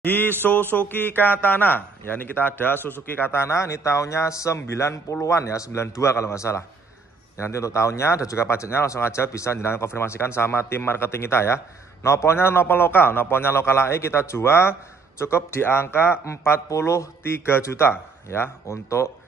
Di Suzuki Katana, ya ini kita ada Suzuki Katana, ini tahunnya 90-an ya, 92 kalau nggak salah. Ya, nanti untuk tahunnya dan juga pajaknya langsung aja bisa jenengan konfirmasikan sama tim marketing kita ya. Nopolnya nopol lokal, nopolnya lokal AE kita jual cukup di angka 43 juta ya untuk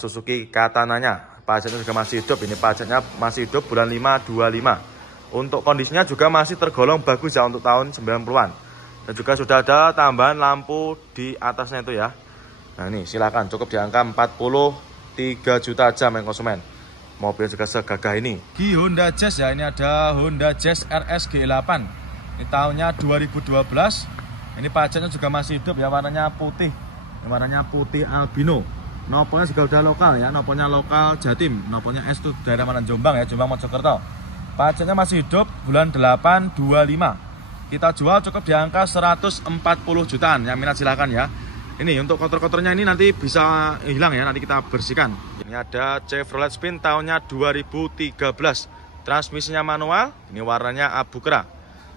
Suzuki Katananya. Pajaknya juga masih hidup, ini pajaknya masih hidup bulan 5 25. Untuk kondisinya juga masih tergolong bagus ya untuk tahun 90-an. Dan juga sudah ada tambahan lampu di atasnya itu ya. Nah ini silakan cukup di angka 43 juta aja main konsumen. Mobil juga segagah ini. Di Honda Jazz ya, ini ada Honda Jazz RS G8. Ini tahunnya 2012. Ini pajaknya juga masih hidup ya, warnanya putih. Ini warnanya putih albino. Nopolnya juga udah lokal ya, nopolnya lokal Jatim. Nopolnya S itu daerah mana, Jombang ya, Jombang Mojokerto. Pajaknya masih hidup bulan 8 25. Kita jual cukup di angka 140 jutaan. Yang minat silahkan ya. Ini untuk kotor-kotornya ini nanti bisa hilang ya, nanti kita bersihkan. Ini ada Chevrolet Spin tahunnya 2013. Transmisinya manual, ini warnanya abu kera.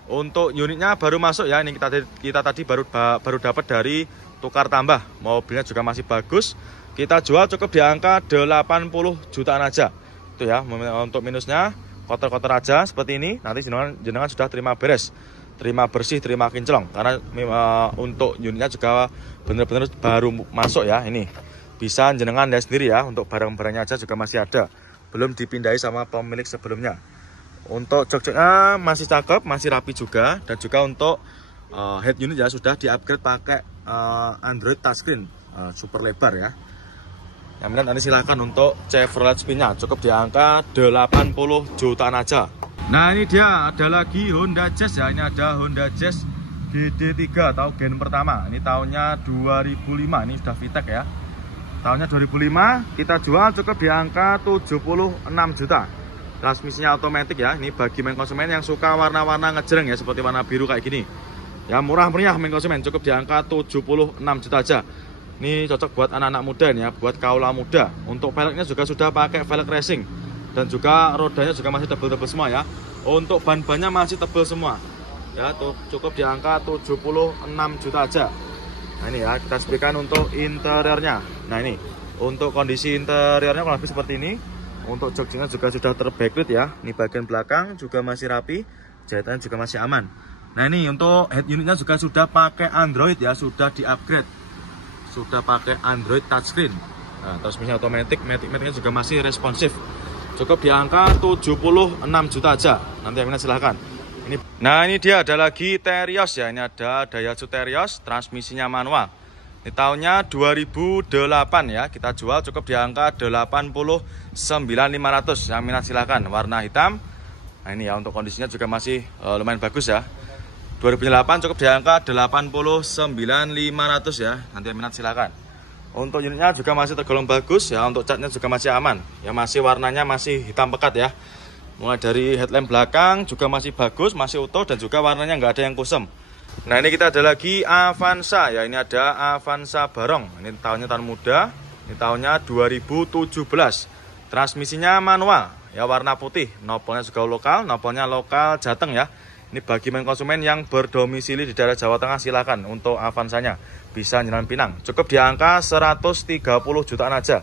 Untuk unitnya baru masuk ya, ini kita tadi baru dapat dari tukar tambah. Mobilnya juga masih bagus. Kita jual cukup di angka 80 jutaan aja. Itu ya, untuk minusnya kotor-kotor aja seperti ini. Nanti jenengan sudah terima beres. Terima bersih, terima kinclong. Karena untuk unitnya juga benar-benar baru masuk ya. Ini bisa jenengan lihat sendiri ya. Untuk barang-barangnya aja juga masih ada, belum dipindahi sama pemilik sebelumnya. Untuk jok-joknya masih cakep, masih rapi juga. Dan juga untuk head unit ya sudah di-upgrade pakai Android touchscreen super lebar ya. Yang minat nanti silahkan untuk Chevrolet Spin-nya cukup di angka 80 jutaan aja. Nah ini dia, ada lagi Honda Jazz ya. Ini ada Honda Jazz GD3 atau gen pertama. Ini tahunnya 2005, ini sudah VTEC ya. Tahunnya 2005, kita jual cukup di angka 76 juta. Transmisinya otomatis ya. Ini bagi main konsumen yang suka warna-warna ngejreng ya, seperti warna biru kayak gini. Ya murah meriah main konsumen, cukup di angka 76 juta aja. Ini cocok buat anak-anak muda nih ya, buat kaula muda. Untuk velgnya juga sudah pakai velg racing. Dan juga rodanya juga masih tebal-tebal semua ya. Untuk ban-bannya masih tebal semua ya, tuh cukup di angka 76 juta aja. Nah ini ya, kita sepikan untuk interiornya. Nah ini untuk kondisi interiornya kurang lebih seperti ini. Untuk joknya juga sudah terbacklit ya. Ini bagian belakang juga masih rapi, jahitannya juga masih aman. Nah ini untuk head unitnya juga sudah pakai Android ya, sudah di-upgrade, sudah pakai Android touchscreen. Nah, transmisi otomatis, matic-maticnya juga masih responsif. Cukup di angka 76 juta aja. Nanti yang minat silahkan. Nah ini dia, ada lagi Terios ya. Ini ada Daihatsu Terios, transmisinya manual. Ini tahunnya 2008 ya. Kita jual cukup di angka 89.500. Yang minat silahkan. Warna hitam. Nah ini ya, untuk kondisinya juga masih lumayan bagus ya. 2008 cukup di angka 89.500 ya. Nanti yang minat silahkan. Untuk unitnya juga masih tergolong bagus ya, untuk catnya juga masih aman. Ya masih warnanya masih hitam pekat ya. Mulai dari headlamp belakang juga masih bagus, masih utuh dan juga warnanya nggak ada yang kusem. Nah ini kita ada lagi Avanza ya, ini ada Avanza Barong. Ini tahunnya tahun muda, ini tahunnya 2017. Transmisinya manual ya, warna putih. Nopolnya juga lokal, nopolnya lokal Jateng ya. Ini bagi main konsumen yang berdomisili di daerah Jawa Tengah silakan untuk Avanzanya. Bisa Jalan Pinang. Cukup di angka 130 jutaan aja.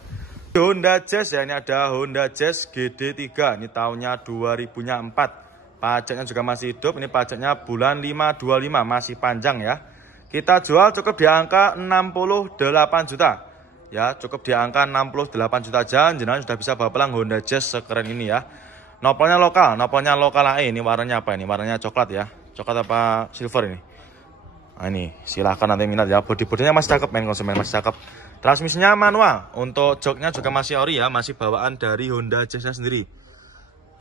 Honda Jazz ya, ini ada Honda Jazz GD3. Ini tahunnya 2004. Pajaknya juga masih hidup. Ini pajaknya bulan 5 25, masih panjang ya. Kita jual cukup di angka 68 juta. Ya, cukup di angka 68 juta aja. Jenengan sudah bisa bawa pulang Honda Jazz sekeren ini ya. Nopolnya lokal AE. Ini warnanya apa ini? Warnanya coklat ya. Coklat apa silver ini? Nah ini silahkan nanti minat ya. Bodi-bodinya masih cakep main konsumen, masih cakep. Transmisinya manual. Untuk joknya juga masih ori ya, masih bawaan dari Honda Jazz-nya sendiri.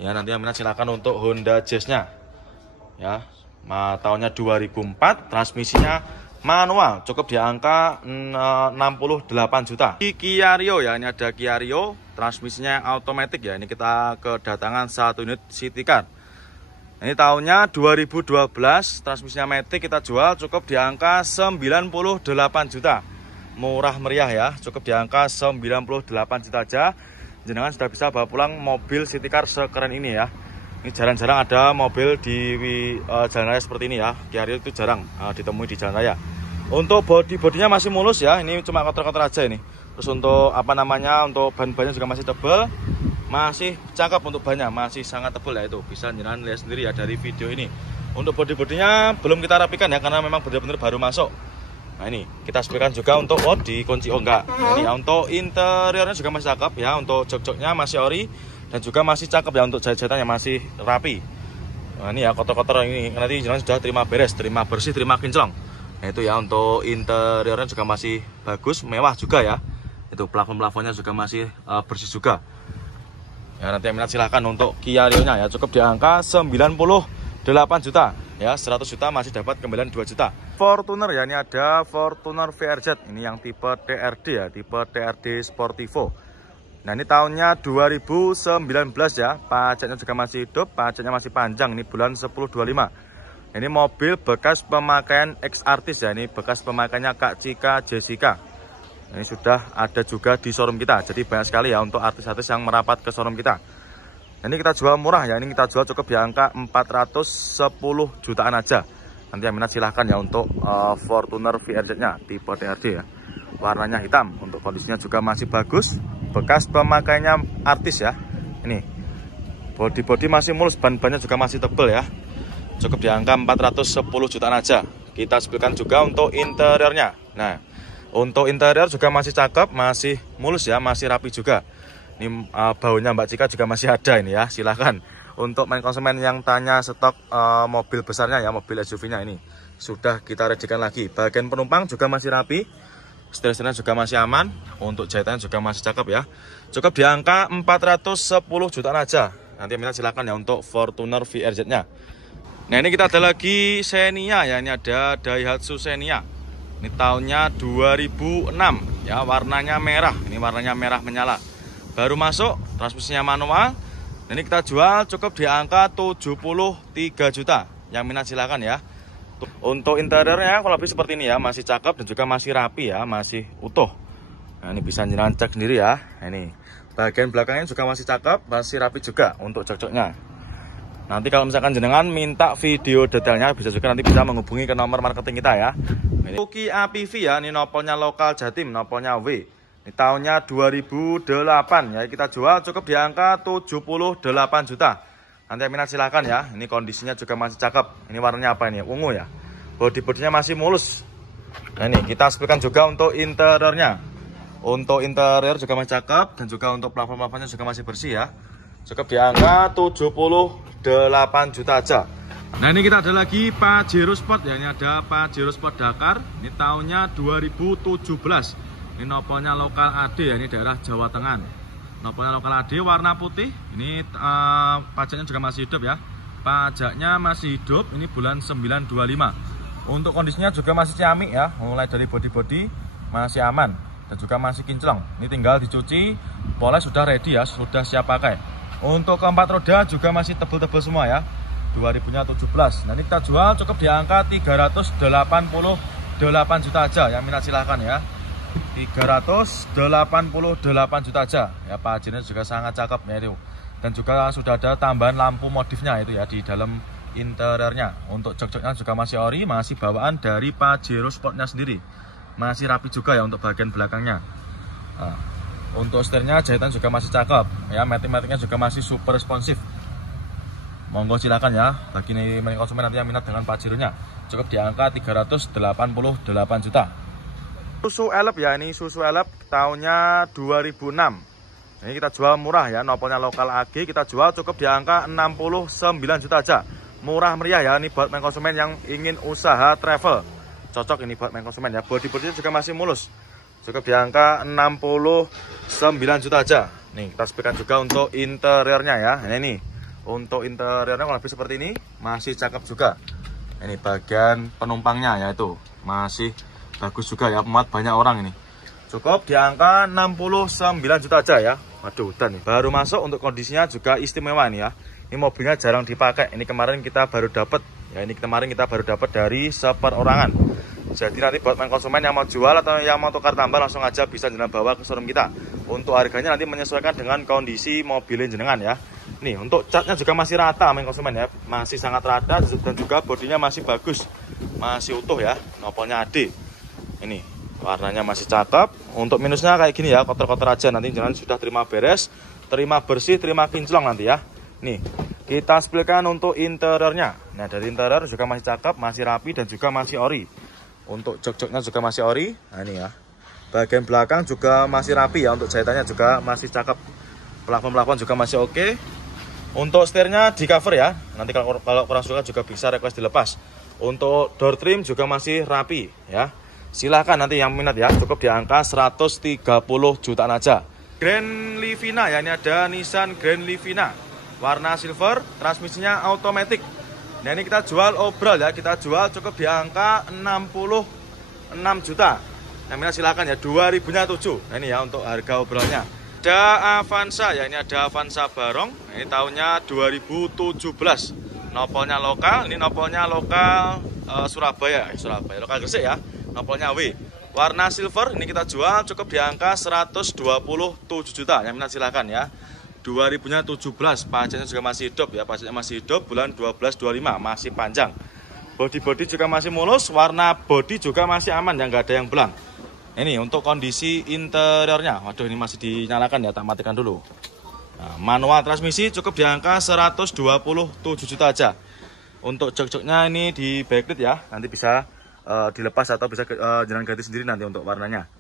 Ya nanti yang minat silahkan untuk Honda Jazz-nya. Ya, tahunnya 2004, transmisinya manual, cukup di angka 68 juta. Di Kia Rio ya, ini ada Kia Rio, transmisinya otomatis ya. Ini kita kedatangan satu unit City Car. Ini tahunnya 2012, transmisinya matic, kita jual cukup di angka 98 juta. Murah meriah ya, cukup di angka 98 juta aja. Jenengan sudah bisa bawa pulang mobil City Car sekeren ini ya. Ini jarang-jarang ada mobil di jalan raya seperti ini ya. Kia Rio itu jarang ditemui di jalan raya. Untuk bodinya masih mulus ya, ini cuma kotor-kotor aja ini. Terus untuk apa namanya, untuk ban-bannya juga masih tebal, masih cakep untuk bannya, masih sangat tebal ya, itu bisa jenengan lihat sendiri ya dari video ini. Untuk bodinya belum kita rapikan ya, karena memang benar-benar baru masuk. Nah ini kita sepikan juga untuk dikunci, enggak. Nah, ini ya, untuk interiornya juga masih cakep ya, untuk jok-joknya masih ori dan juga masih cakep ya, untuk jahit-jahitannya masih rapi. Nah ini ya, kotor-kotor ini nanti jenengan sudah terima beres, terima bersih, terima kinclong. Nah itu ya, untuk interiornya juga masih bagus, mewah juga ya. Itu plafon-plafonnya juga masih bersih juga. Ya nanti yang minat silahkan untuk Kia Rio-nya ya, cukup di angka 98 juta. Ya 100 juta masih dapat kembalian 2 juta. Fortuner ya, ini ada Fortuner VRZ. Ini yang tipe TRD ya, tipe TRD Sportivo. Nah ini tahunnya 2019 ya, pajaknya juga masih hidup, pajaknya masih panjang, ini bulan 10/25. Ini mobil bekas pemakaian ex-artis ya, ini bekas pemakaiannya Kak Cika Jessica. Ini sudah ada juga di showroom kita, jadi banyak sekali ya untuk artis-artis yang merapat ke showroom kita. Ini kita jual murah ya, ini kita jual cukup di angka 410 jutaan aja. Nanti yang minat silahkan ya untuk Fortuner VRZ-nya tipe TRD ya. Warnanya hitam, untuk kondisinya juga masih bagus. Bekas pemakaiannya artis ya. Ini bodi masih mulus, ban-bannya juga masih tebal ya. Cukup di angka 410 jutaan aja. Kita sebutkan juga untuk interiornya. Nah, untuk interior juga masih cakep, masih mulus ya, masih rapi juga. Ini baunya Mbak Cika juga masih ada ini ya. Silahkan untuk main konsumen yang tanya stok mobil besarnya ya, mobil SUV-nya ini sudah kita readikan lagi. Bagian penumpang juga masih rapi, setir-setirnya juga masih aman, untuk jahitannya juga masih cakep ya. Cukup di angka 410 jutaan aja. Nanti minat silahkan ya untuk Fortuner VRZ-nya. Nah ini kita ada lagi Xenia ya, ini ada Daihatsu Xenia. Ini tahunnya 2006 ya, warnanya merah. Ini warnanya merah menyala. Baru masuk, transmisinya manual. Ini kita jual cukup di angka 73 juta. Yang minat silakan ya. Untuk interiornya kalau lebih seperti ini ya, masih cakep dan juga masih rapi ya, masih utuh. Nah ini bisa jenengan cek sendiri ya. Nah, ini bagian belakangnya juga masih cakep, masih rapi juga untuk cocoknya. Nanti kalau misalkan jenengan minta video detailnya, bisa juga nanti bisa menghubungi ke nomor marketing kita ya. Ini Kia APV ya, ini nopolnya lokal Jatim, nopolnya W. Ini tahunnya 2008 ya, kita jual cukup di angka 78 juta. Nanti yang minat silahkan ya. Ini kondisinya juga masih cakep. Ini warnanya apa ini? Ungu ya. Bodinya masih mulus. Nah ini kita sebutkan juga untuk interiornya. Untuk interior juga masih cakep dan juga untuk plafon-plafonnya juga masih bersih ya. Cukup di angka 78 juta aja. Nah ini kita ada lagi Pajero Sport ya. Ini ada Pajero Sport Dakar. Ini tahunnya 2017. Ini nopolnya lokal AD ya, ini daerah Jawa Tengah. Nopolnya lokal AD warna putih. Ini pajaknya juga masih hidup ya. Pajaknya masih hidup, ini bulan 9/25. Untuk kondisinya juga masih ciamik ya. Mulai dari bodi masih aman dan juga masih kinclong. Ini tinggal dicuci, poles sudah ready ya, sudah siap pakai. Untuk keempat roda juga masih tebal-tebal semua ya. 2017. Nanti kita jual cukup di angka 388 juta aja. Yang minat silahkan ya. 388 juta aja ya. Pajernya juga sangat cakep ya itu, dan juga sudah ada tambahan lampu modifnya itu ya di dalam interiornya. Untuk jok-joknya juga masih ori, masih bawaan dari Pajero Sportnya sendiri, masih rapi juga ya untuk bagian belakangnya. Nah, untuk setirnya jahitan juga masih cakep ya, matic-maticnya juga masih super responsif. Monggo silakan ya bagi konsumen nanti yang minat dengan Pajero-nya, cukup di angka 388 juta. Susu Elep ya, ini Susu Elep tahunnya 2006. Ini kita jual murah ya, nopolnya lokal AG, kita jual cukup di angka 69 juta aja. Murah meriah ya, ini buat main konsumen yang ingin usaha travel. Cocok ini buat main konsumen ya, bodi-bodinya juga masih mulus. Cukup di angka 69 juta aja. Nih, kita sepikan juga untuk interiornya ya. Ini untuk interiornya kalau lebih seperti ini, masih cakep juga. Ini bagian penumpangnya ya, itu masih bagus juga ya, muat banyak orang ini. Cukup di angka 69 juta aja ya. Waduh, dan nih baru masuk, untuk kondisinya juga istimewa nih ya. Ini mobilnya jarang dipakai. Ini kemarin kita baru dapat ya, ini kemarin kita baru dapat dari seperorangan. Jadi nanti buat main konsumen yang mau jual atau yang mau tukar tambah, langsung aja bisa jenengan bawa ke showroom kita. Untuk harganya nanti menyesuaikan dengan kondisi mobilnya jenengan ya. Nih, untuk catnya juga masih rata main konsumen ya, masih sangat rata, dan juga bodinya masih bagus, masih utuh ya, nopolnya AD. Ini warnanya masih cakep. Untuk minusnya kayak gini ya, kotor-kotor aja. Nanti jangan sudah terima beres, terima bersih, terima kinclong nanti ya. Nih, kita spilkan untuk interiornya. Nah, dari interior juga masih cakep, masih rapi dan juga masih ori. Untuk jok-joknya juga masih ori. Nah, ini ya. Bagian belakang juga masih rapi ya, untuk jahitannya juga masih cakep. Plafon-plafon juga masih oke. Untuk setirnya di cover ya. Nanti kalau kurang suka juga bisa request dilepas. Untuk door trim juga masih rapi ya. Silahkan nanti yang minat ya, cukup di angka 130 jutaan aja. Grand Livina ya, ini ada Nissan Grand Livina. Warna silver, transmisinya automatic. Nah, ini kita jual obral ya, kita jual cukup di angka 66 juta. Nah, minat silahkan ya, 2000-nya 7. Nah, ini ya untuk harga obralnya. Ada Avanza ya, ini ada Avanza Barong. Ini tahunnya 2017. Nopolnya lokal, ini nopolnya lokal Surabaya, lokal Gresik ya. Nopolnya W. Warna silver, ini kita jual cukup di angka 127 juta. Yang minat silahkan ya. 2000-nya 17, pajaknya juga masih hidup ya, pajaknya masih hidup, bulan 12-25, masih panjang. Bodi-bodi juga masih mulus, warna bodi juga masih aman ya, nggak ada yang belang. Ini untuk kondisi interiornya, waduh ini masih dinyalakan ya, tak matikan dulu. Nah, manual transmisi cukup di angka 127 juta aja. Untuk jok-joknya ini di backlit ya, nanti bisa dilepas atau bisa jalan ganti sendiri nanti untuk warnanya.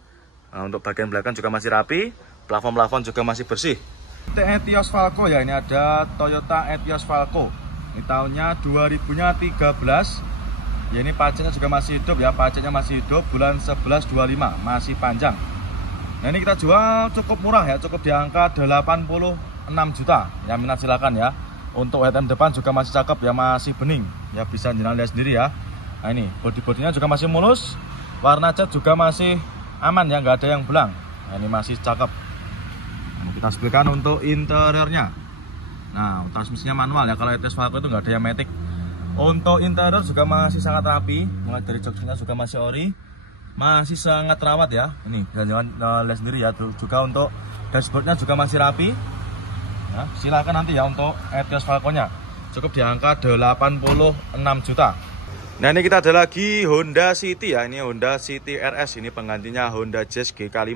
Nah, untuk bagian belakang juga masih rapi, plafon-plafon juga masih bersih. Etios Falco ya, ini ada Toyota Etios Falco. Ini tahunnya 2000-nya 13. Ya, ini pajaknya juga masih hidup ya, pajaknya masih hidup, bulan 11-25, masih panjang. Nah, ini kita jual cukup murah ya, cukup di angka 86 juta. Yang minat silakan ya. Untuk headlamp depan juga masih cakep ya, masih bening. Ya, bisa jalan lihat sendiri ya. Nah, ini bodi-bodinya juga masih mulus. Warna cat juga masih aman ya, nggak ada yang belang. Nah, ini masih cakep. Nah, kita spilkan untuk interiornya. Nah, transmisinya manual ya, kalau Etios Falco itu nggak ada yang matic. Untuk interior juga masih sangat rapi, mulai dari joknya juga masih ori, masih sangat rawat ya. Ini jangan lihat sendiri ya. Juga untuk dashboardnya juga masih rapi. Nah, silakan nanti ya untuk Etios Falco-nya. Cukup di angka 86 juta. Nah, ini kita ada lagi Honda City ya. Ini Honda City RS, ini penggantinya Honda Jazz GK5.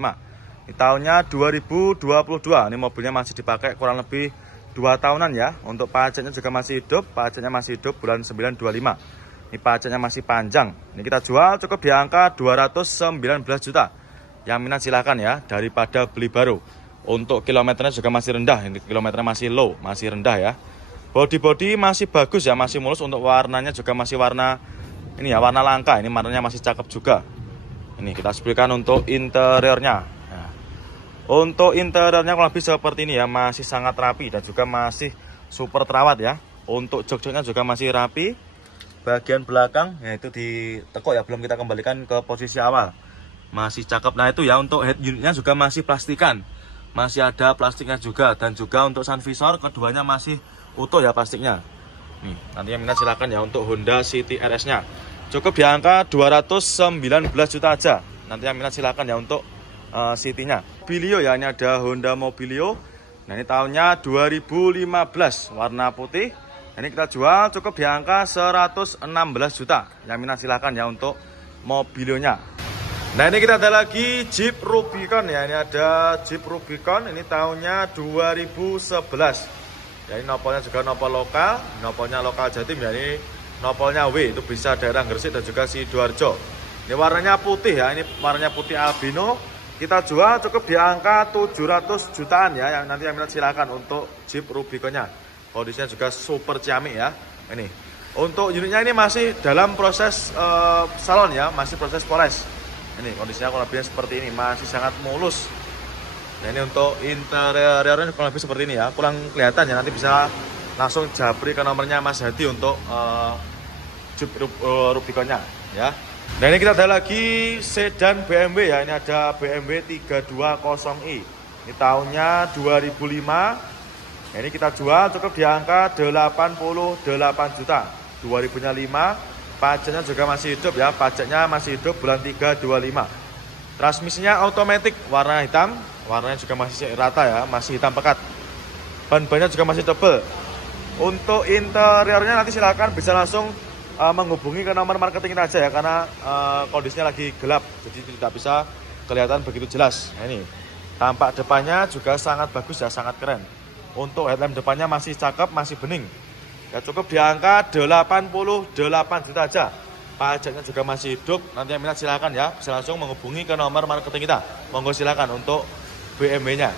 Ini tahunnya 2022. Ini mobilnya masih dipakai kurang lebih 2 tahunan ya. Untuk pajaknya juga masih hidup, pajaknya masih hidup bulan 9-25. Ini pajaknya masih panjang. Ini kita jual cukup di angka 219 juta. Yang minat silahkan ya, daripada beli baru. Untuk kilometernya juga masih rendah, ini kilometernya masih low, masih rendah ya. Bodi-bodi masih bagus ya, masih mulus. Untuk warnanya juga masih warna ini ya, warna langka. Ini warnanya masih cakep juga. Ini kita spilkan untuk interiornya. Untuk interiornya kurang lebih seperti ini ya, masih sangat rapi dan juga masih super terawat ya. Untuk jok-joknya juga masih rapi. Bagian belakang ya itu ditekuk ya, belum kita kembalikan ke posisi awal. Masih cakep. Nah, itu ya untuk head unitnya juga masih plastikan. Masih ada plastiknya juga, dan juga untuk sun visor keduanya masih utuh ya plastiknya. Nih, nanti yang minat silakan ya untuk Honda City RS-nya. Cukup di angka 219 juta aja. Nanti yang minat silakan ya untuk City-nya. Mobilio ya, ini ada Honda Mobilio. Nah, ini tahunnya 2015, warna putih. Nah, ini kita jual cukup di angka 116 juta. Yang minat silahkan ya untuk Mobilionya. Nah, ini kita ada lagi Jeep Rubicon ya. Ini ada Jeep Rubicon. Ini tahunnya 2011. Ya, ini nopolnya juga nopol lokal. Nopolnya lokal Jatim ya. Ini nopolnya W, itu bisa daerah Gresik dan juga Sidoarjo. Ini warnanya putih ya. Ini warnanya putih albino. Kita jual cukup di angka 700 jutaan ya. Yang nanti yang minat silakan untuk Jeep Rubiconnya. Kondisinya juga super ciamik ya. Ini untuk unitnya ini masih dalam proses salon ya, masih proses poles. Ini kondisinya kurang lebih seperti ini, masih sangat mulus. Nah, ini untuk interiornya kurang lebih seperti ini ya. Kurang kelihatan ya, nanti bisa langsung japri ke nomornya Mas Hadi untuk Jeep Rubiconnya ya. Nah, ini kita ada lagi sedan BMW ya. Ini ada BMW 320i. Ini tahunnya 2005. Nah, ini kita jual cukup di angka 88 juta. 2000-nya 5. Pajaknya juga masih hidup ya. Pajaknya masih hidup bulan 3-25. Transmisinya automatic, warna hitam. Warnanya juga masih rata ya, masih hitam pekat. Ban-bannya juga masih tebal. Untuk interiornya nanti silakan bisa langsung menghubungi ke nomor marketing kita aja ya, karena kondisinya lagi gelap, jadi tidak bisa kelihatan begitu jelas. Nah, ini tampak depannya juga sangat bagus ya, sangat keren. Untuk headlamp depannya masih cakep, masih bening ya, cukup di angka 88 juta aja. Pajaknya juga masih hidup. Nanti yang minat silakan ya, bisa langsung menghubungi ke nomor marketing kita. Monggo silakan untuk BMW nya.